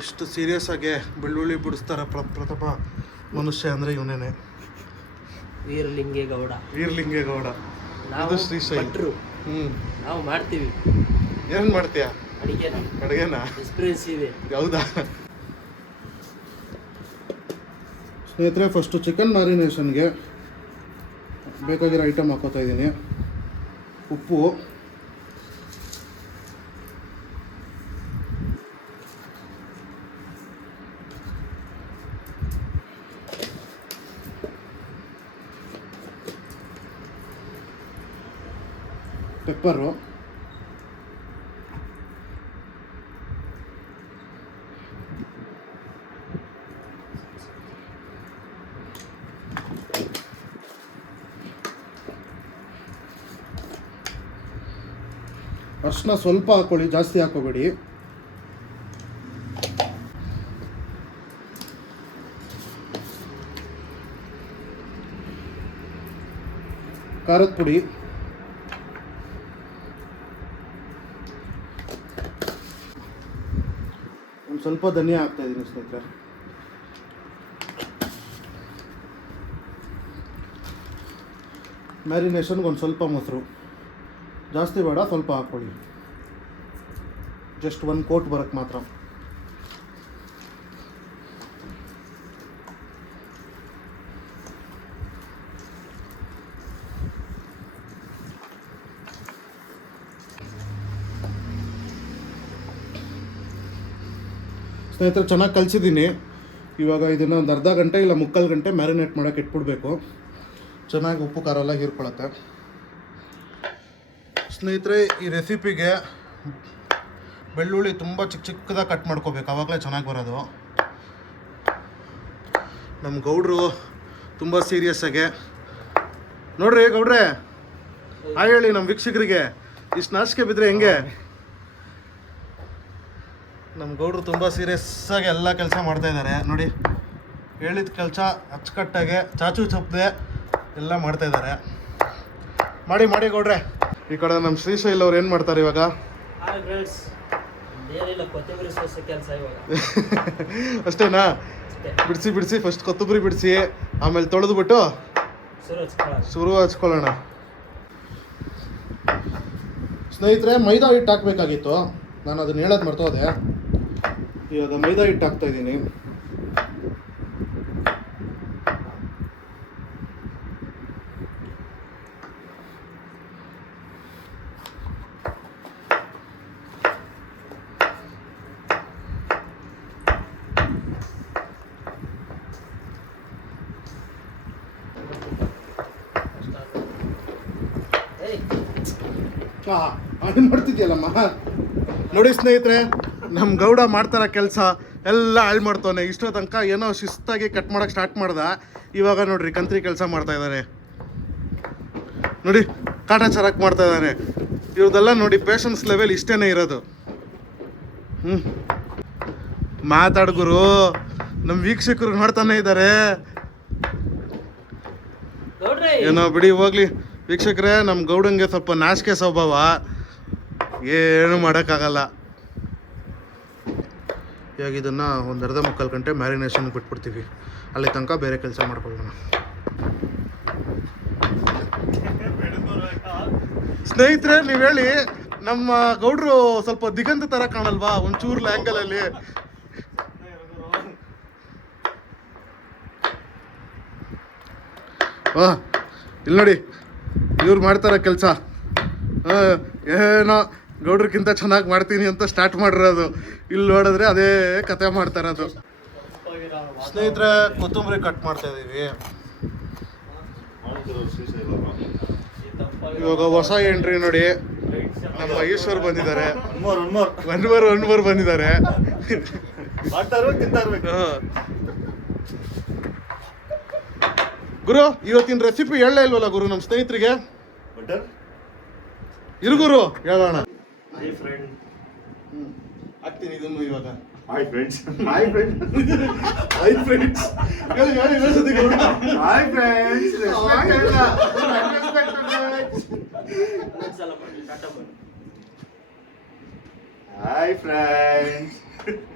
ಇಷ್ಟು ಸೀರಿಯಸ್ ಆಗಿ ಬೆಳ್ಳುಳ್ಳಿ ಬಿಡಿಸ್ತಾರೆ ಪ್ರಥಮ ಮನುಷ್ಯ ಅಂದರೆ ಇವನೇನೆ, ವೀರಲಿಂಗೇಗೌಡ. ಇದು ಶ್ರೀಶೈಲ್. ನಾವು ಮಾಡ್ತೀವಿ. ಏನು ಮಾಡ್ತೀಯಾ? ಅಡುಗೆನಾ? ಎಕ್ಸ್ಪೀರಿಯನ್ಸ್ ಇದೆ. ಹೌದಾ? ಸ್ನೇಹಿತರೆ, ಫಸ್ಟು ಚಿಕನ್ ಮ್ಯಾರಿನೇಷನ್ಗೆ ಬೇಕಾಗಿರೋ ಐಟಮ್ ಹಾಕೋತಾ ಇದ್ದೀನಿ. ಉಪ್ಪು, ಪೆಪ್ಪರು, ಅರ್ಶಿನ ಸ್ವಲ್ಪ ಹಾಕೊಳ್ಳಿ, ಜಾಸ್ತಿ ಹಾಕೋಬೇಡಿ. ಖಾರದ ಪುಡಿ, ಒಂದು ಸ್ವಲ್ಪ ಧನಿಯಾ ಹಾಕ್ತಾ ಇದ್ದೀನಿ ಸ್ನೇಹಿತರೆ. ಮ್ಯಾರಿನೇಷನ್ಗೆ ಒಂದು ಸ್ವಲ್ಪ ಮೊಸರು, ಜಾಸ್ತಿ ಬೇಡ, ಸ್ವಲ್ಪ ಹಾಕ್ಕೊಳ್ಳಿ. ಜಸ್ಟ್ ಒಂದು ಕೋಟ್ ಬರೋಕ್ಕೆ ಮಾತ್ರ. ಸ್ನೇಹಿತರೆ, ಚೆನ್ನಾಗಿ ಕಲಿಸಿದ್ದೀನಿ. ಇವಾಗ ಇದನ್ನು ಒಂದು ಅರ್ಧ ಗಂಟೆ ಇಲ್ಲ ಮುಕ್ಕಾಲು ಗಂಟೆ ಮ್ಯಾರಿನೇಟ್ ಮಾಡೋಕ್ಕೆ ಇಟ್ಬಿಡ್ಬೇಕು. ಚೆನ್ನಾಗಿ ಉಪ್ಪು ಖಾರ ಎಲ್ಲ ಹೀರ್ಕೊಳತ್ತೆ. ಸ್ನೇಹಿತರೆ, ಈ ರೆಸಿಪಿಗೆ ಬೆಳ್ಳುಳ್ಳಿ ತುಂಬ ಚಿಕ್ಕದಾಗಿ ಕಟ್ ಮಾಡ್ಕೋಬೇಕು, ಆವಾಗಲೇ ಚೆನ್ನಾಗಿ ಬರೋದು. ನಮ್ಮ ಗೌಡ್ರು ತುಂಬ ಸೀರಿಯಸ್ಸಾಗೆ ನೋಡ್ರಿ. ಗೌಡ್ರೆ ಹಾಯ್ ಹೇಳಿ ನಮ್ಮ ವೀಕ್ಷಕರಿಗೆ. ಇಷ್ಟು ನಾಚಿಕೆ ಬಿದ್ದರೆ ಹೆಂಗೆ? ನಮ್ಮ ಗೌಡ್ರು ತುಂಬ ಸೀರಿಯಸ್ಸಾಗಿ ಎಲ್ಲ ಕೆಲಸ ಮಾಡ್ತಾಯಿದ್ದಾರೆ ನೋಡಿ. ಹೇಳಿದ ಕೆಲಸ ಅಚ್ಚುಕಟ್ಟಾಗೆ ಚಾಚು ಚಪ್ಪದೆ ಎಲ್ಲ ಮಾಡ್ತಾಯಿದ್ದಾರೆ. ಮಾಡಿ ಗೌಡ್ರೆ. ಈ ಕಡೆ ನಮ್ಮ ಶ್ರೀಶೈಲ್ ಅವ್ರು ಏನು ಮಾಡ್ತಾರೆ ಇವಾಗ? ಅಷ್ಟೇನಾ? ಬಿಡಿಸಿ ಫಸ್ಟ್ ಕೊತ್ತಂಬರಿ ಬಿಡಿಸಿ, ಆಮೇಲೆ ತೊಳೆದ್ಬಿಟ್ಟು ಶುರು ಹಚ್ಕೊಳ್ಳೋಣ. ಸ್ನೇಹಿತರೆ, ಮೈದಾ ಹಿಟ್ಟು ಹಾಕಬೇಕಾಗಿತ್ತು, ನಾನು ಅದನ್ನ ಹೇಳೋದು ಮರ್ತೋದೆ. ಇವಾಗ ಮೈದಾ ಹಿಟ್ಟು ಹಾಕ್ತಾ ಇದ್ದೀನಿ. ಅದು ಮಾಡ್ತಿದ್ಯಲ್ಲಮ್ಮ. ನೋಡಿ ಸ್ನೇಹಿತರೆ, ನಮ್ಮ ಗೌಡ ಮಾಡ್ತಾರ ಕೆಲಸ ಎಲ್ಲ ಹಾಳು ಮಾಡ್ತಾನೆ. ಇಷ್ಟೋ ತನಕ ಏನೋ ಶಿಸ್ತಾಗಿ ಕಟ್ ಮಾಡೋಕ್ಕೆ ಸ್ಟಾರ್ಟ್ ಮಾಡ್ದ, ಇವಾಗ ನೋಡ್ರಿ ಕಂತ್ರಿ ಕೆಲಸ ಮಾಡ್ತಾ ಇದ್ದಾನೆ ನೋಡಿ. ಕಾಟಾಚಾರಕ್ಕೆ ಮಾಡ್ತಾ ಇದ್ದಾನೆ. ಇವ್ರದೆಲ್ಲ ನೋಡಿ ಪೇಷನ್ಸ್ ಲೆವೆಲ್ ಇಷ್ಟೇ ಇರೋದು. ಮಾತಾಡ್ಗುರು, ನಮ್ಮ ವೀಕ್ಷಕರು ನೋಡ್ತಾನೆ ಇದ್ದಾರೆ. ಏನೋ ಬಿಡಿ, ಹೋಗ್ಲಿ ವೀಕ್ಷಕರೇ. ನಮ್ಮ ಗೌಡಂಗೆ ಸ್ವಲ್ಪ ನಾಚಿಕೆ ಸ್ವಭಾವ, ಏನು ಮಾಡೋಕ್ಕಾಗಲ್ಲ. ಇವಾಗ ಇದನ್ನು ಒಂದು ಅರ್ಧ ಮುಕ್ಕಾಲು ಗಂಟೆ ಮ್ಯಾರಿನೇಷನ್ಗೆ ಬಿಟ್ಬಿಡ್ತೀವಿ. ಅಲ್ಲಿ ತನಕ ಬೇರೆ ಕೆಲಸ ಮಾಡ್ಕೊಳ್ಳೋಣ. ಸ್ನೇಹಿತರೆ, ನೀವು ಹೇಳಿ, ನಮ್ಮ ಗೌಡ್ರು ಸ್ವಲ್ಪ ದಿಗಂತ ಥರ ಕಾಣಲ್ವಾ ಒಂಚೂರು ಲ್ಯಾಂಗಲಲ್ಲಿ? ಇಲ್ಲಿ ನೋಡಿ, ಇವ್ರು ಮಾಡ್ತಾರ ಕೆಲಸ. ಏನೋ ಗೌಡ್ರಕ್ಕಿಂತ ಚೆನ್ನಾಗಿ ಮಾಡ್ತೀನಿ ಅಂತ ಸ್ಟಾರ್ಟ್ ಮಾಡಿರೋದು. ಇಲ್ಲಿ ನೋಡಿದ್ರೆ ಅದೇ ಕತೆ ಮಾಡ್ತಾ ಇರೋದು. ಸ್ನೇಹಿತರೆ, ಕೊತ್ತಂಬರಿ ಕಟ್ ಮಾಡ್ತಾ ಇದ್ದೀವಿ. ಇವಾಗ ಹೊಸ ಎಂಟ್ರಿ ನೋಡಿ, ನಮ್ಮ ಈಶ್ವರ್ ಬಂದಿದ್ದಾರೆ. ಒನ್ ಮೋರ್ ಬಂದಿದ್ದಾರೆ. ಗುರು, ಇವತ್ತಿನ ರೆಸಿಪಿ ಹೇಳಲೇ ಇಲ್ವಲ್ಲ ಗುರು ನಮ್ಮ ಸ್ನೇಹಿತರಿಗೆ? ಇರುಗುರು ಹೇಳೋಣ. ಆಗ್ತೀನಿ ಇದನ್ನು ಇವಾಗ. Hi friends.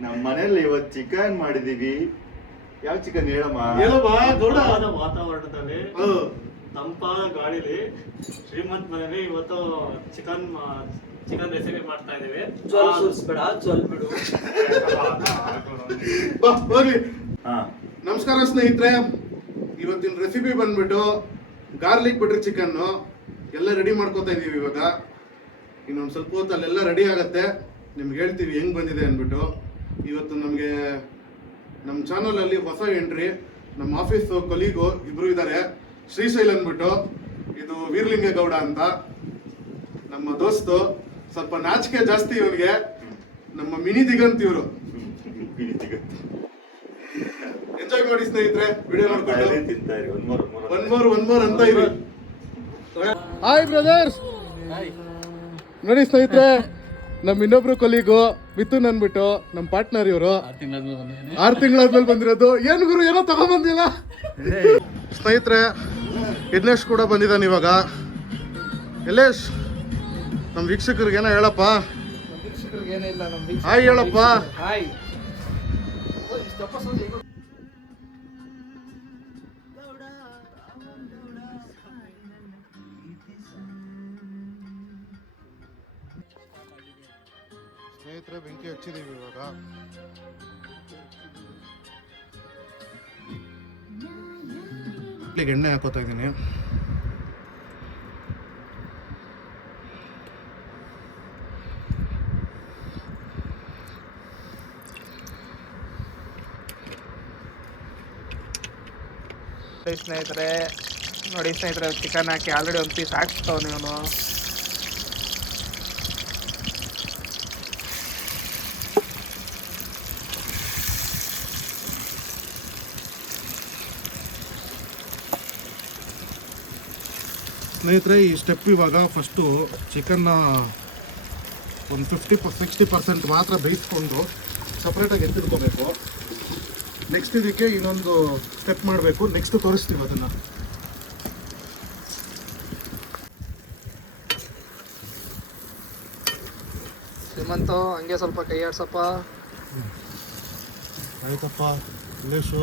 ನಮ್ಮ ಮನೇಲಿ ಇವತ್ತು ಚಿಕನ್ ಮಾಡಿದೀವಿ. ಯಾವ ಚಿಕನ್ ಹೇಳಮ್ಮ? ತಂಪಾದ ವಾತಾವರಣದಲ್ಲಿ ತಂಪಾದ ಗಾಳಿಲಿ ಶ್ರೀಮಂತ್ ಮನೇಲಿ ಇವತ್ತು ಚಿಕನ್ ರೆಸಿಪಿ ಮಾಡ್ತಾ ಇದೀವಿ. ಜೋಲ್ ಸುರಿಸ್ಬೇಡ, ಜೋಲ್ ಬಿಡು. ಹೋಗಿ. ಹಾ, ನಮಸ್ಕಾರ ಸ್ನೇಹಿತರೆ, ಇವತ್ತಿನ ರೆಸಿಪಿ ಬಂದ್ಬಿಟ್ಟು ಗಾರ್ಲಿಕ್ ಬಟರ್ ಚಿಕನ್ನು. ಎಲ್ಲ ರೆಡಿ ಮಾಡ್ಕೋತಾ ಇದೀವಿ ಇವಾಗ. ಇನ್ನೊಂದು ಸ್ವಲ್ಪ ಹೊತ್ತಲ್ಲೆಲ್ಲ ರೆಡಿ ಆಗತ್ತೆ, ನಿಮ್ಗೆ ಹೇಳ್ತೀವಿ ಹೆಂಗ್ ಬಂದಿದೆ ಅಂದ್ಬಿಟ್ಟು. ಇವತ್ತು ನಮಗೆ ನಮ್ಮ ಚಾನಲಲ್ಲಿ ಹೊಸ ಎಂಟ್ರಿ, ನಮ್ಮ ಆಫೀಸು ಕೊಲೀಗು ಇಬ್ರು ಇದ್ದಾರೆ. ಶ್ರೀಶೈಲ್ ಅಂದ್ಬಿಟ್ಟು, ಇದು ವೀರಲಿಂಗೇಗೌಡ ಅಂತ ನಮ್ಮ ದೋಸ್ತು. ಸ್ವಲ್ಪ ನಾಚಿಕೆ ಜಾಸ್ತಿ ಇವನಿಗೆ. ನಮ್ಮ ಮಿನಿ ದಿಗಂತ್ ಇವರು. ಎಂಜಾಯ್ ಮಾಡಿ ಸ್ನೇಹಿತರೆ, ವಿಡಿಯೋ ನೋಡ್ಕೊಂಡು ತಿಂತಾ ಇರಿ. ಒನ್ ಮೋರ್ ಅಂತ ಇರಿ. ಹಾಯ್ ಬ್ರದರ್ಸ್, ನೋಡಿ ಸ್ನೇಹಿತರೆ, ನಮ್ಮ ಇನ್ನೊಬ್ರು ಕೊಲೀಗು ಮಿಥುನ್ ಅಂದ್ಬಿಟ್ಟು ನಮ್ಮ ಪಾರ್ಟ್ನರ್ ಇವರು. 6 ತಿಂಗಳಾದ್ಮೇಲೆ ಬಂದಿರೋದು. ಏನು ಗುರು, ಏನೋ ತಗೊಂಡ್ಬಂದಿಲ್ಲ. ಸ್ನೇಹಿತರೆ, ಯಜ್ಞೇಶ್ ಕೂಡ ಬಂದಿದ್ದಾನೆ ಇವಾಗ. ಯಲ್ಲೇಶ್, ನಮ್ಮ ವೀಕ್ಷಕರಿಗೆ ಏನೋ ಹೇಳಪ್ಪ. ಹಾಯ್ ಹೇಳಪ್ಪ. ಸ್ನೇಹಿತರೆ, ಬೆಂಕಿ ಹಚ್ಚಿದೀವಿ ಇವಾಗ. ಇಲ್ಲಿಗೆ ಎಣ್ಣೆ ಹಾಕೋತಾ ಇದ್ದೀನಿ. ಸ್ನೇಹಿತರೆ ನೋಡಿ ಸ್ನೇಹಿತರೆ, ಚಿಕನ್ ಹಾಕಿ ಆಲ್ರೆಡಿ ಒಂದು ಪೀಸ್ ಹಾಕ್ಸ್ತಾವ್ ನೀವು. ಸ್ನೇಹಿತರೆ, ಈ ಸ್ಟೆಪ್ ಇವಾಗ ಫಸ್ಟು ಚಿಕನ್ನ ಒಂದು 60% ಮಾತ್ರ ಬೇಯಿಸ್ಕೊಂಡು ಸಪ್ರೇಟಾಗಿ ಎತ್ತಿಡ್ಕೋಬೇಕು. ನೆಕ್ಸ್ಟ್ ಇದಕ್ಕೆ ಇನ್ನೊಂದು ಸ್ಟೆಪ್ ಮಾಡಬೇಕು. ನೆಕ್ಸ್ಟ್ ತೋರಿಸ್ತೀವಿ ಅದನ್ನು. ಶ್ರೀಮಂತು ಹಂಗೆ ಸ್ವಲ್ಪ ಕೈ ಆಡ್ಸಪ್ಪ. ಆಯ್ತಪ್ಪ ಲೇಶು.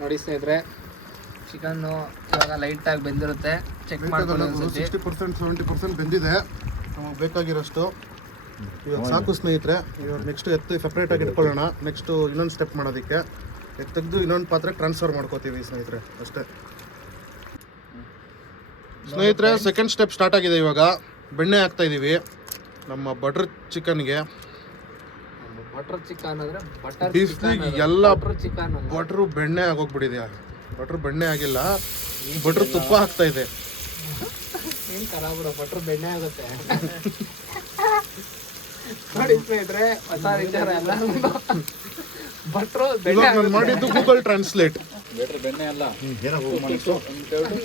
ನೋಡಿ ಸ್ನೇಹಿತರೆ, ಚಿಕನ್ನು ಇವಾಗ ಲೈಟಾಗಿ ಬೆಂದಿರುತ್ತೆ. ಚೆಕ್ ಮಾಡ್ಕೊಂಡು 60% 70% ಬೆಂದಿದೆ. ನಮಗೆ ಬೇಕಾಗಿರೋಷ್ಟು ಇವಾಗ ಸಾಕು ಸ್ನೇಹಿತರೆ. ಇವಾಗ ನೆಕ್ಸ್ಟ್ ಎತ್ತಿ ಸಪ್ರೇಟಾಗಿ ಇಟ್ಕೊಳ್ಳೋಣ. ನೆಕ್ಸ್ಟು ಇನ್ನೊಂದು ಸ್ಟೆಪ್ ಮಾಡೋದಕ್ಕೆ ತೆಗೆದು ಇನ್ನೊಂದು ಪಾತ್ರೆಗೆ ಟ್ರಾನ್ಸ್ಫರ್ ಮಾಡ್ಕೋತೀವಿ ಸ್ನೇಹಿತರೆ, ಅಷ್ಟೇ. ಸ್ನೇಹಿತರೆ, ಸೆಕೆಂಡ್ ಸ್ಟೆಪ್ ಸ್ಟಾರ್ಟ್ ಆಗಿದೆ. ಇವಾಗ ಬೆಣ್ಣೆ ಹಾಕ್ತಾ ಇದ್ದೀವಿ ನಮ್ಮ ಬಟರ್ ಚಿಕನ್ಗೆ. ಬಟರ್ ಚಿಕನ್ ಅಂದ್ರೆ ಬಟರ್ ಬಿಸ್ಲಿಗೆ ಎಲ್ಲ ಬಟರ್ ಚಿಕನ್ ಬಟ್ರು ಬೆಣ್ಣೆ ಆಗೋಗ್ಬಿಟ್ಟಿದೆ. ಬಟ್ರು ಬೆಣ್ಣೆ ಆಗಿಲ್ಲ, ಬಟ್ರು ತುಪ್ಪ ಹಾಕ್ತಾ ಇದೆ. ಏನ್ ಖರಾಬ್ರು, ಬಟರ್ ಬೆಣ್ಣೆ ಆಗುತ್ತೆ. ನೋಡಿ ಸ್ನೇಹಿತರೆ, ಹೊಸ ವಿಚಾರ ಎಲ್ಲ. ಬಟ್ರು ಬೆಣ್ಣೆ ಇವಾಗ ನಾನು ಮಾಡಿದ್ದು ಗೂಗಲ್ ಟ್ರಾನ್ಸ್ಲೇಟ್.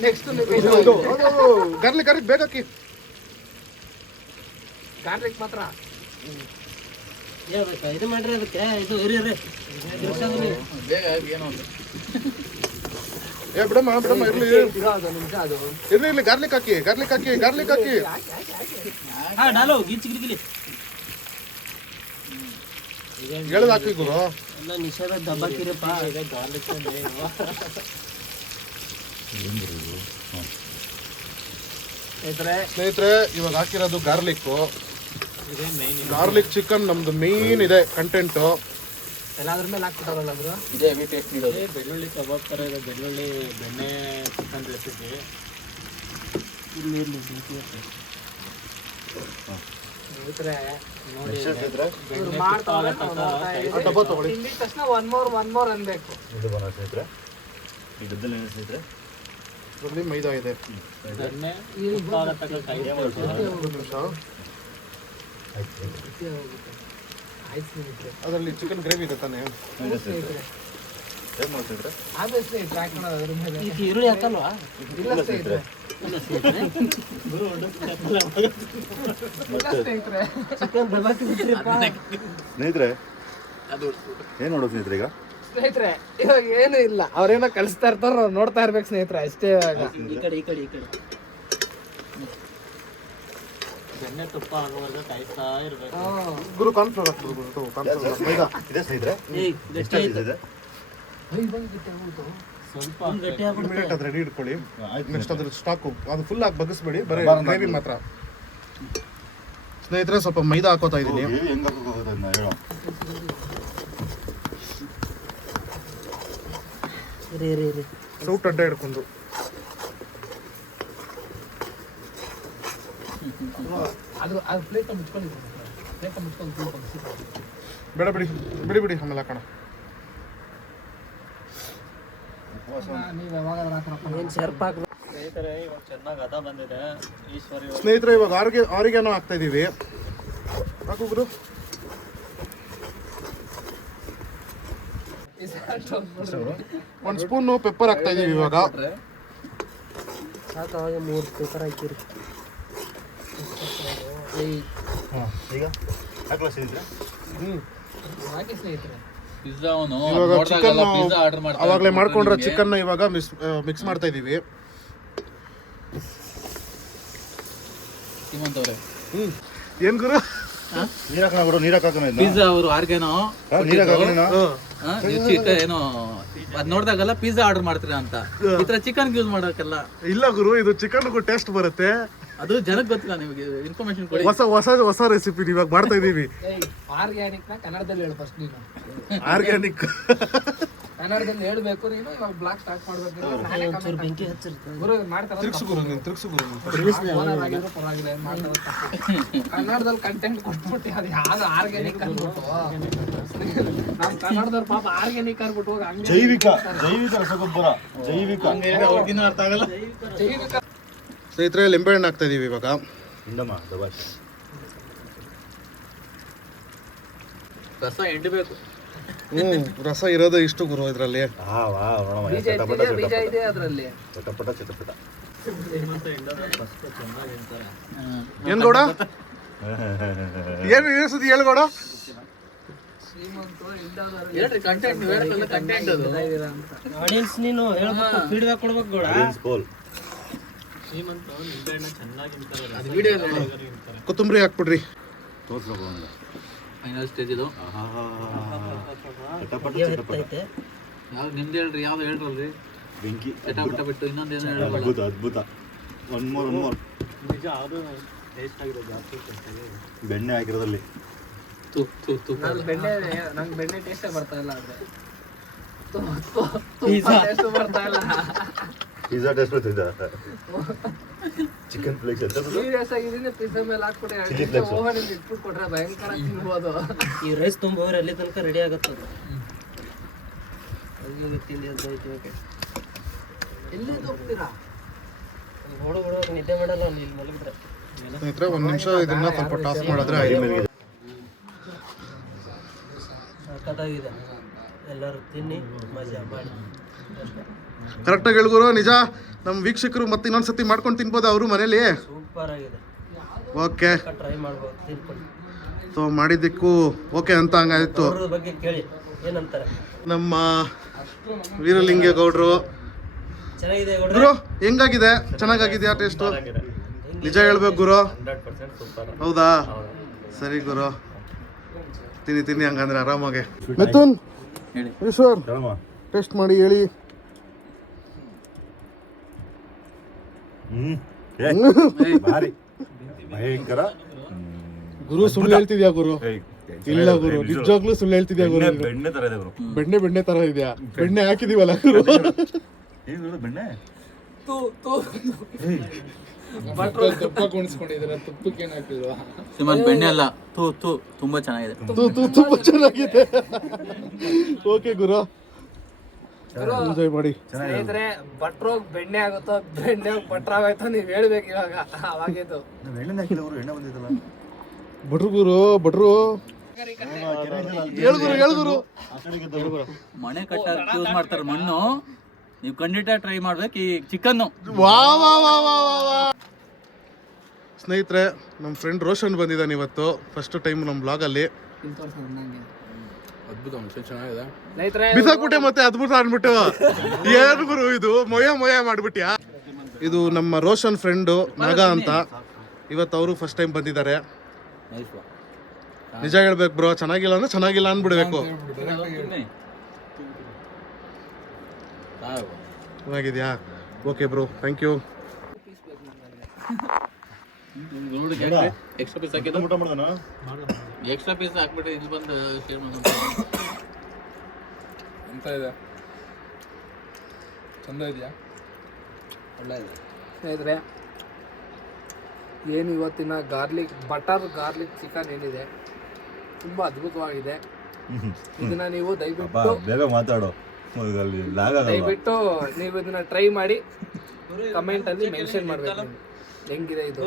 ನೆಕ್ಸ್ಟ್ ಗಾರ್ಲಿಕ್ ಬೇಕಾಕಿ. ಗಾರ್ಲಿಕ್ ಮಾತ್ರ ಹೇಳ್ಬೇಕಾ? ಇದು ಮಾಡ್ರಿ, ಅದಕ್ಕೆ ಇದು ಇರಿ ಬಿಡಮ್ಮ ಇರ್ಲಿ ನಿಮಿಷ ಅದು ಇರ್ಲಿ. ಗಾರ್ಲಿಕ್ ಹಾಕಿ. ಹಾ ಡಾಲು ಗಿಚ್ಚಿ ಗಿಲಿ ಹೇಳ್ದು ಹಾಕಿ ಗುರು. ಎಲ್ಲ ನಿಷೇಧ ದಬ್ಬಾಕಿರಪ್ಪ. ಸ್ನೇಹಿತರೆ, ಇವಾಗ ಹಾಕಿರೋದು ಗಾರ್ಲಿಕ್ ಚಿಕನ್. ನಮ್ದು ಮೇನ್ ಇದೆ ಕಂಟೆಂಟು. ಎಲ್ಲಾದ್ರ ಮೇಲೆ ಹಾಕ್ಬಿಟ್ಟಾರಲ್ಲ ಬ್ರೋ. ಬೆಳ್ಳುಳ್ಳಿ ಕಬಾಬ್ ಥರ ಇದೆ. ಬೆಳ್ಳುಳ್ಳಿ ಬೆಣ್ಣೆ ಚಿಕನ್ ರೆಸಿಪಿ. ಸ್ನೇಹಿತರೆ ನೋಡಿ, ಇವ್ರು ಮಾಡ್ತಾವ್ರೆ, ನಾವು ನೋಡ್ತಾ ಇದೀವಿ. ಡಬ್ಬ ತಗೊಳ್ಳಿ. ತಿಂದಿದ ತಕ್ಷಣ ಒನ್ ಮೋರ್ ಅನ್ಬೇಕು. ಇದರಲ್ಲಿ ಮೈದಾ ಇದೆ. ಬೆಣ್ಣೆ ತುಪ್ಪ ಆಗತ್ತಕ್ಕ ಕೈ ಒಂದು ನಿಮಿಷ. ಆಯ್ತು ಸ್ನೇಹಿತರೆ, ಅದರಲ್ಲಿ ಚಿಕನ್ ಗ್ರೇವಿ ಇದೆ ತಾನೇ. ಸ್ನೇಹಿತರೆ ಅದು ಸ್ನೇಹಿತರೆ ಟ್ರ್ಯಾಕ್ ಮಾಡೋದು ಅದ್ರ ಮೇಲೆ. ಈಗ ಈರುಳ್ಳಿ ಹಾಕಲ್ವಾ? ಇಲ್ಲ ಸ್ನೇಹಿತರೆ, ಇಲ್ಲ ಸ್ನೇಹಿತರೆ, ಇಲ್ಲ ಸ್ನೇಹಿತರೆ. ಚಿಕನ್ ದಬ್ಬಾಕಿ ಬಿಟ್ರಿಪ್ಪ. ಸ್ನೇಹಿತರೆ, ಏನ್ ನೋಡೋ ಸ್ನೇಹಿತರೆ ಈಗ ಸ್ನೇಹಿತರೆ ಇವಾಗ ಏನು ಇಲ್ಲ ಅವ್ರೇನೋ ಕಳಿಸ್ತಾ ಇರ್ತಾರ ನಾವು ನೋಡ್ತಾ ಇರ್ಬೇಕು ಸ್ನೇಹಿತರೆ ಅಷ್ಟೇ ಇವಾಗ. ಈ ಕಡೆ ಈ ಕಡೆ ಈ ಕಡೆ ಬೆಣ್ಣೆ ತುಪ್ಪ ಆಗುವಾಗ ಕಾಯ್ತಾ ಇರ್ಬೇಕು. ಗುರು ಕಾನ್ಫ್ಲವರ್ ಹಾಕ್ಬಿಡು ಗುರು, ತಗೋ, ಕಾನ್ಫ್ಲವರ್ ಮೈದಾ. ಇದೆ ಸ್ನೇಹಿತರೆ ಏಯ್ ಗಟ್ಟಿ ಆಯ್ತು ಇದೆ ಸ್ವಲ್ಪ ಗಟ್ಟಿ ಆಗ್ಬಿಡುತ್ತೆ. ಇಮಿಡಿಯೇಟ್ ಅದು ರೆಡಿ ಇಟ್ಕೊಳ್ಳಿ. ನೆಕ್ಸ್ಟ್ ಅದ್ರ ಸ್ಟಾಕು ಅದು ಫುಲ್ ಆಗಿ ಬಗ್ಗಿಸ್ಬೇಡಿ, ಬರೀ ಗ್ರೇವಿ ಮಾತ್ರ. ಸ್ನೇಹಿತರೆ ಸ್ವಲ್ಪ ಮೈದಾ ಹಾಕೋತಾ ಇದ್ದೀನಿ. ಹೋಗಿ ಹೆಂಗ್ ಹಾಕೋದು ಅದನ್ನ ಹೇಳೋ ಇರಿ ಇರಿ ಇರಿ ಸೌಟ್ ಅಡ್ಡ ಹಿಡ್ಕೊಂಡು ಅದು ಪ್ಲೇಟ್ ಮುಚ್ಕೊಂಡಿದ್ರು ಪ್ಲೇಟ್ ಮುಚ್ಕೊಂಡು ಬೇಡ ಬಿಡಿ ಬಿಡಿ ಬಿಡಿ ಆಮೇಲೆ ಹಾಕೋಣ. ನೀವು ಯಾವಾಗ ಹಾಕೋಣ ಏನು ಶರ್ಪ್ ಹಾಕ್ಬೇಕು. ಸ್ನೇಹಿತರೆ ಇವಾಗ ಚೆನ್ನಾಗಿ ಹದ ಬಂದಿದೆ. ಈಶ್ವರಿ ಸ್ನೇಹಿತರೆ ಇವಾಗ ಆರಿಗೆನೋ ಹಾಕ್ತಾ ಇದೀವಿ. ಹಾಕು ಗುರು. ಒಂದು ಸ್ಪೂನು ಪೆಪ್ಪರ್ ಹಾಕ್ತಾ ಇದೀವಿ ಇವಾಗ. ಸಾಕು ಅವಾಗ 3 ಪೇಪರ್ ಹಾಕಿರಿ. ಈಗ ಹಾಕಲ್ಲ ಸ್ನೇಹಿತರೆ ಹಾಕಿ ಸ್ನೇಹಿತರೆ. ಪಿಜ್ಜಾ ಅವನು ಇವಾಗ ಚಿಕನ್ ಪಿಜ್ಜಾ ಆರ್ಡರ್ ಮಾಡ್ತಾ ಅವಾಗಲೇ ಮಾಡ್ಕೊಂಡ್ರೆ ಚಿಕನ್ ಇವಾಗ ಮಿಕ್ಸ್ ಮಾಡ್ತಾ ಇದೀವಿ. ಸೀಮಂತ್ ಅವ್ರೆ ಏನ್ ಗುರು? ನೀರ್ ಹಾಕೋಣ ಬಿಡು, ನೀರ್ ಹಾಕೋಣ ಇದನ್ನ. ಪಿಜ್ಜಾ ಅವರು ಆರ್ಗೇನೋ ನೀರ್ ಹಾಕೋಣ ಏನೋ ಅದ್ ನೋಡ್ದಾಗಲ್ಲ ಪಿಜ್ಜಾ ಆರ್ಡರ್ ಮಾಡ್ತೀರಾ ಅಂತ ಈ ತರ ಚಿಕನ್ ಯೂಸ್ ಮಾಡೋಕಲ್ಲ. ಇಲ್ಲ ಗುರು, ಇದು ಚಿಕನ್ ಟೇಸ್ಟ್ ಬರುತ್ತೆ. ಅದು ಜನಕ್ಕೆ ಗೊತ್ತಿಲ್ಲ, ನಿಮಗೆ ಇನ್ಫಾರ್ಮೇಶನ್ ಕೊಡಿ. ಹೊಸ ರೆಸಿಪಿ ಇವಾಗ ಮಾಡ್ತಾ ಇದೀವಿ. ಆರ್ಗ್ಯಾನಿಕ್ ನ ಕನ್ನಡದಲ್ಲಿ ಹೇಳು ಫಸ್ಟ್ ನೀನು. ಆರ್ಗ್ಯಾನಿಕ್ ಕನ್ನಡದಲ್ಲಿ ಹೇಳ್ಬೇಕು ನೀನು. ಇವಾಗ ಬ್ಲಾಗ್ ಸ್ಟಾರ್ಟ್ ಮಾಡ್ಬೇಕು. ಒಂಚೂರು ಬೆಂಕಿ ಹಚ್ಚಿರ್ತಾರೆ. ಗುರು ಮಾಡ್ತಾರ ತಿರ್ಗ್ಸು ಗುರು, ನೀನು ತಿರ್ಗ್ಸು ಗುರು. ಪರವಾಗಿಲ್ಲ ಏನ್ ಮಾಡ್ತಾರ ತಪ್ಪು. ಕನ್ನಡದಲ್ಲಿ ಕಂಟೆಂಟ್ ಕೊಟ್ಬಿಟ್ಟು ಅದು ಯಾವ್ದು ಆರ್ಗ್ಯಾನಿಕ್ ಅನ್ಬಿಟ್ಟು ನಮ್ ಕನ್ನಡದವ್ರು ಪಾಪ ಆರ್ಗ್ಯಾನಿಕ್ ಅನ್ಬಿಟ್ಟು ಹೋಗಿ ಹಂಗೆ ಜೈವಿಕ ರಸಗೊಬ್ಬರ ಜೈವಿಕ ಅವ್ರಿಗಿನ್ನೂ ಅರ್ಥ ಆಗಲ್ಲ. ಜೈವಿಕ ಸ್ನೇಹಿತರೆ ಲಿಂಬೆಹಣ್ಣು ಹಾಕ್ತಾ ಇದೀವಿ ಇವಾಗ. ಇಂದಮ್ಮ ದಬಾಷ್ ರಸ ಎಂಡಬೇಕು. ರಸ ಇರೋದು ಇಷ್ಟು ಗುರು ಇದರಲ್ಲಿ. ವಾ ನೋಡಮ್ಮ ಬೀಜ ಇದ್ದಿದೆ, ಬೀಜ ಇದೆ ಅದ್ರಲ್ಲಿ. ಚಟಪಟ ಚಟಪಟ ಏನ್ ಗೌಡ? ಏನು ಸುದ್ದಿ ಹೇಳು ಗೌಡ? ಶ್ರೀಮಂತರು ಇಲ್ದಾದವ್ರು ಹೇಳ್ರಿ ಕಂಟೆಂಟ್ ಕಂಟೆಂಟ್ ಅದು ಆಡಿಯನ್ಸ್ ನೀನು ಹೇಳ್ಬೇಕು, ಫೀಡ್ಬ್ಯಾಕ್ ಕೊಡ್ಬೇಕು ಗೌಡ. ಸ್ಪೋಲ್ ಶ್ರೀಮಂತ ನಿಂಬೆಹಣ್ಣ ಚೆನ್ನಾಗಿ ಅದು ವಿಡಿಯೋ ಕೊತ್ತಂಬರಿ ಹಾಕ್ಬಿಡ್ರಿ. ತೋರ್ಸ್ಬೇಕು ಹಂಗ ಫೈನಲ್ ಸ್ಟೇಜ್ ಇದು. ಚಟಪಟ ಚಟಪಟ ಐತೆ ಯಾವ್ದು ನಿಮ್ದು ಹೇಳ್ರಿ, ಯಾವ್ದು ಹೇಳ್ರಲ್ರಿ. ಬೆಂಕಿ ಚಟಪಟ ಬಿಟ್ಟು ಇನ್ನೊಂದೇನು ಹೇಳಲ್ಲ. ಅದ್ಭುತ ಅದ್ಭುತ. ಒನ್ ಮೋರ್ ನಿಜ ಅದು ಟೇಸ್ಟ್ ಆಗಿದೆ ಜಾಸ್ತಿ. ಬೆಣ್ಣೆ ಹಾಕಿರೋದಲ್ಲಿ ನಂಗೆ ಬೆಣ್ಣೆ ಟೇಸ್ಟೇ ಬರ್ತಾ ಇಲ್ಲ ಆದ್ರೆ Pizza. ಟೇಸ್ಟ್ ಬರ್ತಾ ಇಲ್ಲ. ಪಿಜ್ಜಾ ಟೇಸ್ಟ್ ಬರ್ತಿದ್ದ ಚಿಕನ್ ಫ್ಲೇಕ್ಸ್ ಅಂತ ಸೀರಿಯಸ್ ಆಗಿದ್ದೀನಿ. ಪಿಜ್ಜಾ ಮೇಲೆ ಹಾಕ್ಬಿಟ್ಟು Chili flakes. ಓವನಿಂದ ಇಟ್ಬಿಟ್ಟು ಕೊಟ್ರೆ ಭಯಂಕರ ತಿನ್ಬೋದು. ಈ ರೈಸ್ ತುಂಬೋದ್ರೆ ಅಲ್ಲಿ ತನಕ ರೆಡಿ ಆಗುತ್ತದು. ಅಯ್ಯೋ ತಿಂಡಿ ಅಂತ ಐತೆ. ಓಕೆ ಎಲ್ಲಿ ಹೋಗ್ತೀರಾ? ಹುಡುಗ ನಿದ್ದೆ ಮಾಡಲ್ಲ ಅಲ್ಲಿ ಇಲ್ಲಿ ಮಲಗಿದ್ರೆ. ಸ್ನೇಹಿತರೆ ಒಂದು ನಿಮಿಷ ಇದನ್ನ ಸ್ವಲ್ಪ ಟಾಸ್ ಮಾಡಿದ್ರೆ ಆಯ್ತು. ಸಖತ್ತಾಗಿದೆ. ಎಲ್ಲರೂ ತಿನ್ನಿ ಮಜಾ ಮಾಡಿ ಅಷ್ಟೇ. ಕರೆಕ್ಟಾಗಿ ಹೇಳ್ಗುರು, ನಿಜ ನಮ್ಮ ವೀಕ್ಷಕರು ಮತ್ತೆ ಇನ್ನೊಂದ್ಸತಿ ಮಾಡ್ಕೊಂಡು ತಿನ್ಬೋದು ಅವರು ಮನೇಲಿ. ಸೂಪರ್ ಆಗಿದೆ. ಓಕೆ, ಟ್ರೈ ಮಾಡ್ಬೋದು, ತಿನ್ಕೊಳ್ಳಿ. ಸೊ ಮಾಡಿದ್ದಕ್ಕೂ ಓಕೆ ಅಂತ ಹಂಗಾಯ್ತು. ಅವ್ರ ಬಗ್ಗೆ ಕೇಳಿ ಏನಂತಾರೆ. ನಮ್ಮ ವೀರಲಿಂಗೇ ಗೌಡ್ರು ಚೆನ್ನಾಗಿದೆ ಗೌಡ್ರೆ. ಗುರು ಹೆಂಗಾಗಿದೆ? ಚೆನ್ನಾಗಾಗಿದೆಯಾ ಟೇಸ್ಟು? ನಿಜ ಹೇಳ್ಬೇಕು ಗುರು. ಹೌದಾ? ಸರಿ ಗುರು, ತಿನ್ನಿ ಹಂಗಂದ್ರೆ ಆರಾಮಾಗೆ. ಮಿಥುನ್, ಹೇಳಿ. ಈಶ್ವರ್ ಟೇಸ್ಟ್ ಮಾಡಿ ಹೇಳಿ. ಭಾರಿ ಭಯಂಕರ. ಗುರು ಸುಳ್ಳು ಹೇಳ್ತಿದ್ಯಾ ಗುರು? ಇಲ್ಲ ಗುರು, ನಿಜವಾಗ್ಲೂ ಸುಳ್ಳು ಹೇಳ್ತಿದ್ಯಾ ಗುರು? ಬೆಣ್ಣೆ ತರ ಇದೆ ಗುರು. ಬೆಣ್ಣೆ ತರ ಇದೆಯಾ? ಬೆಣ್ಣೆ ಹಾಕಿದೀವಲ್ಲ ಗುರು. ಏನು ಬೆಣ್ಣೆ ತುಪ್ಪ ಕುಣಿಸ್ಕೊಂಡಿದ್ದೀರಾ? ತುಪ್ಪಕ್ಕೆ ಏನು ಹಾಕಿಲ್ವಾ? ಶ್ರೀಮಂತ್ ಬೆಣ್ಣೆ ಅಲ್ಲ, ತುಂಬಾ ಚೆನ್ನಾಗಿದೆ. ತುಂಬಾ ಚೆನ್ನಾಗಿದೆ. ಓಕೆ ಗುರು, ಎಂಜಾಯ್ ಮಾಡಿ. ಸ್ನೇಹಿತರೆ ಭಟ್ರೋಗ್ ಬೆಣ್ಣೆ ಆಗುತ್ತೋ ಬೆಣ್ಣೆ ಭಟ್ರ ಆಗೋಯ್ತೋ ನೀವು ಹೇಳ್ಬೇಕು ಇವಾಗ. ಅವಾಗಿದ್ದು ಬೆಣ್ಣೆ ಹಾಕಿಲ್ಲ ಗುರು, ಎಣ್ಣೆ ಬಂದಿದ್ದಲ್ಲ. ಭಟ್ರು ಹೇಳ್ಗುರು. ಮನೆ ಕಟ್ಟಕ್ಕೆ ಯೂಸ್ ಮಾಡ್ತಾರೆ ಮಣ್ಣು. ನೀವು ಖಂಡಿತ ಟ್ರೈ ಮಾಡ್ಬೇಕು ಈ ಚಿಕನ್ನು. ವಾ ವಾ ವಾ ವಾ ವಾ ವಾ. ಸ್ನೇಹಿತರೆ ನಮ್ಮ ಫ್ರೆಂಡ್ ರೋಷನ್ ಬಂದಿದ್ದಾನೆ ಇವತ್ತು ಫಸ್ಟ್ ಟೈಮ್ ನಮ್ಮ ಬ್ಲಾಗಲ್ಲಿ. ಅದ್ಭುತ ಚೆನ್ನಾಗಿದೆ ಸ್ನೇಹಿತರೆ. ಬಿಸಾಕ್ಬಿಟ್ಟೆ ಮತ್ತೆ ಅದ್ಭುತ ಅನ್ಬಿಟ್ಟು ಏನ್ ಗುರು ಇದು ಮೊಯ ಮಾಡ್ಬಿಟ್ಯಾ. ಇದು ನಮ್ಮ ರೋಷನ್ ಫ್ರೆಂಡು ನಾಗ ಅಂತ. ಇವತ್ತು ಅವರು ಫಸ್ಟ್ ಟೈಮ್ ಬಂದಿದ್ದಾರೆ. ನಿಜ ಹೇಳ್ಬೇಕು ಬ್ರೋ, ಚೆನ್ನಾಗಿಲ್ಲ ಅಂದ್ರೆ ಚೆನ್ನಾಗಿಲ್ಲ ಅನ್ಬಿಡ್ಬೇಕು. ಚೆನ್ನಾಗಿದ್ಯಾ? Okay bro, thank you. Extra piece ಹಾಕಿದ್ದು ಊಟ ಮಾಡೋಣ. ಎಕ್ಸ್ಟ್ರಾ ಪೀಸ್ ಹಾಕ್ಬಿಟ್ಟು ಇಲ್ಲಿ ಬಂದು ಶೇರ್ ಮಾಡೋಣ ಎಂತ ಇದೆ, ಚಂದ ಇದೆಯಾ? ಒಳ್ಳೆ ಇದೆ ಸ್ನೇಹಿತರೆ. ಏನು ಇವತ್ತಿನ ಬಟರ್ ಗಾರ್ಲಿಕ್ ಚಿಕನ್ ಏನಿದೆ ತುಂಬ ಅದ್ಭುತವಾಗಿದೆ. ಇದನ್ನ ನೀವು ಬೇಗ ಮಾತಾಡೋ, ದಯವಿಟ್ಟು ನೀವು ಇದನ್ನ ಟ್ರೈ ಮಾಡಿ ಕಮೆಂಟ್ ಅಲ್ಲಿ ಮೆನ್ಷನ್ ಮಾಡಬೇಕು ಹೆಂಗಿದೆ ಇದು.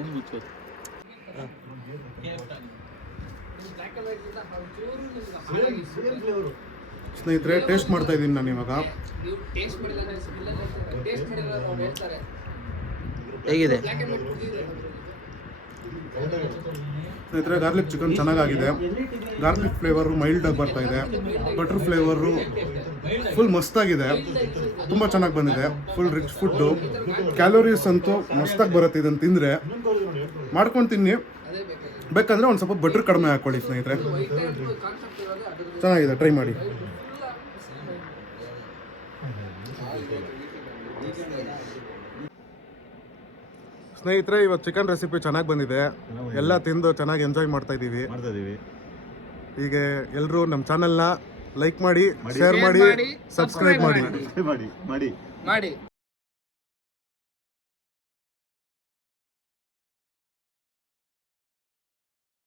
ಏನು ಮುಚ್ಚೋದು ಸ್ನೇಹಿತರೆ, ಟೇಸ್ಟ್ ಮಾಡ್ತಾ ಇದ್ದೀನಿ ನಾನು ಇವಾಗ. ಹೇಗಿದೆ? ಸ್ನೇಹಿತರೆ, ಗಾರ್ಲಿಕ್ ಚಿಕನ್ ಚೆನ್ನಾಗಾಗಿದೆ. ಗಾರ್ಲಿಕ್ ಫ್ಲೇವರು ಮೈಲ್ಡಾಗಿ ಬರ್ತಾ ಇದೆ. ಬಟರ್ ಫ್ಲೇವರು ಫುಲ್ ಮಸ್ತಾಗಿದೆ, ತುಂಬ ಚೆನ್ನಾಗಿ ಬಂದಿದೆ. Full rich food. ಕ್ಯಾಲೋರೀಸ್ ಅಂತೂ ಮಸ್ತಾಗಿ ಬರುತ್ತೆ ಇದನ್ನು ತಿಂದರೆ. ಮಾಡ್ಕೊಂಡು ತಿನ್ನಿ, ಬೇಕಂದರೆ ಒಂದು ಸ್ವಲ್ಪ ಬಟ್ರ್ ಕಡಿಮೆ ಹಾಕ್ಕೊಳ್ಳಿ ಸ್ನೇಹಿತರೆ. ಚೆನ್ನಾಗಿದೆ, ಟ್ರೈ ಮಾಡಿ. ಸ್ನೇಹಿತರೆ, ಇವತ್ತು ಚಿಕನ್ ರೆಸಿಪಿ ಚೆನ್ನಾಗಿ ಬಂದಿದೆ. ಎಲ್ಲ ತಿಂದು ಚೆನ್ನಾಗಿ ಎಂಜಾಯ್ ಮಾಡ್ತಾ ಇದ್ದೀವಿ. ಹೀಗೆ ಎಲ್ಲರೂ ನಮ್ಮ ಚಾನಲ್ನ ಲೈಕ್ ಮಾಡಿ, ಶೇರ್ ಮಾಡಿ, ಸಬ್ಸ್ಕ್ರೈಬ್ ಮಾಡಿ. ಮಾಡಿ.